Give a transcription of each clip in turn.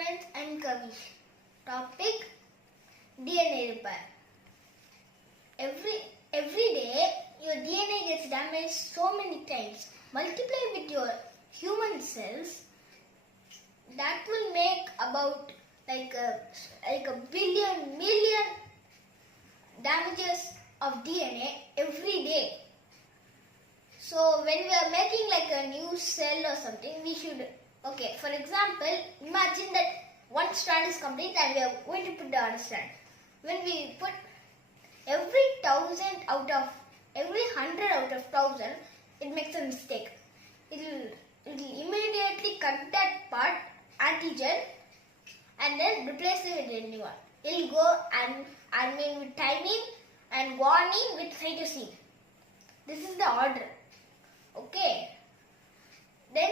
friends, I'm Kavish. Topic DNA repair. Every day your DNA gets damaged so many times. Multiply with your human cells. That will make about like a billion million damages of DNA every day. So when we are making like a new cell or something, we should, okay, for example, imagine that one strand is complete and we are going to put the other strand. When we put every 100 out of 1000, it makes a mistake. It will immediately cut that part, antigen, and then replace it with a new one. It will go and with thymine and guanine with cytosine. This is the order. Okay. Then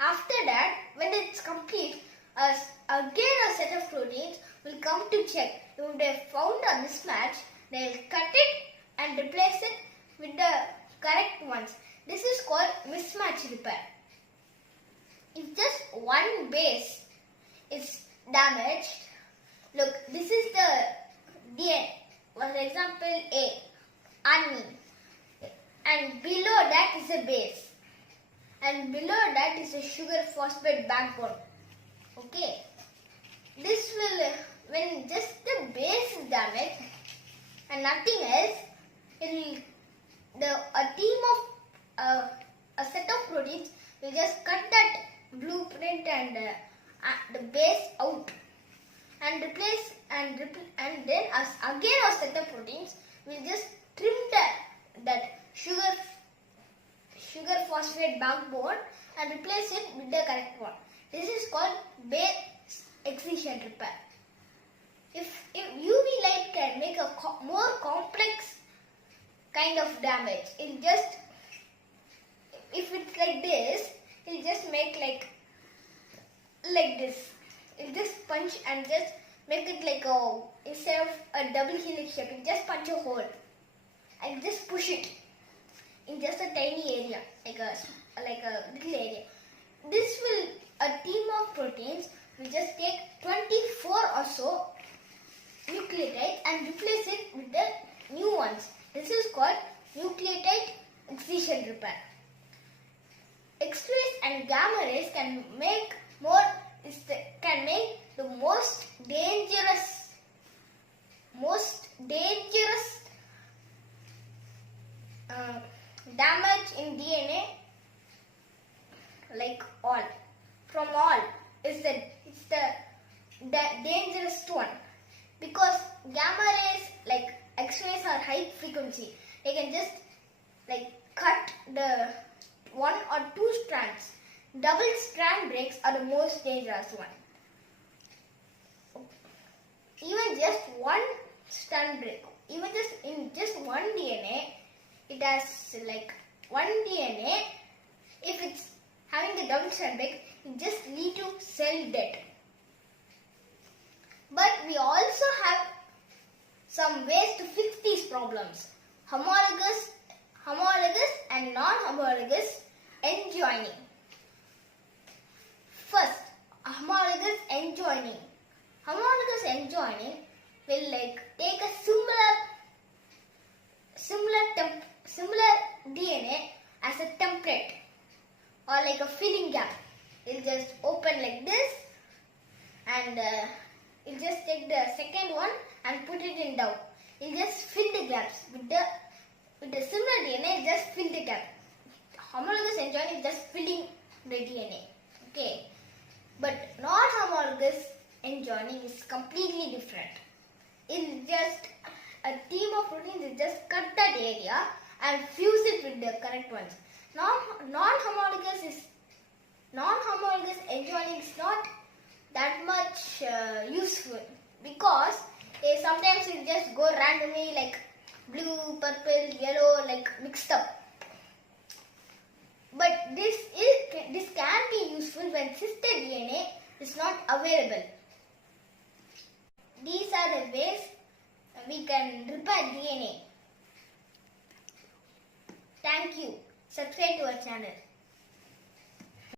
after that, when it's complete, again a set of proteins will come to check. If they found a mismatch, they will cut it and replace it with the correct ones. This is called mismatch repair. If just one base is damaged, look, this is the DNA. For example, A, adenine, and below that is a base, and below that is a sugar phosphate backbone. Okay, this will, when just the base is damaged and nothing else, a set of proteins will just cut that blueprint and the base out and replace and then again a set of proteins will just trim that sugar phosphate backbone and replace it with the correct one. This is called base excision repair. If UV light can make a more complex kind of damage, if it's like this, it'll just make like this. It'll just punch and just make it like instead of a double helix shape, it just punch a hole and just push it in just a tiny area, like a little area. This will, a team of proteins will just take 24 or so nucleotides and replace it with the new ones. This is called nucleotide excision repair. X-rays and gamma rays can make the most dangerous damage in DNA, like all. From all, it's the dangerous one, because gamma rays, like X-rays, are high frequency. They can just like cut the one or two strands. Double strand breaks are the most dangerous one. Even just one strand break, even just in just one DNA, it has like one DNA. If it's having the double strand break, it just lead to cell death. But we also have some ways to fix these problems: homologous and non-homologous end joining. First, homologous end joining. Homologous end joining will like take a similar DNA as a template or like a filling gap. It'll just open like this, and it'll just take the second one and put it in down. It'll just fill the gaps with the similar DNA. Just fill the gap. Homologous end joining is just filling the DNA. Okay, but non-homologous end joining is completely different. It's just a team of proteins will just cut that area and fuse it with the correct ones. Non-homologous end joining is not that much useful, because sometimes it just go randomly like blue, purple, yellow, like mixed up. But this can be useful when sister DNA is not available. These are the ways we can repair DNA. Thank you. Subscribe to our channel.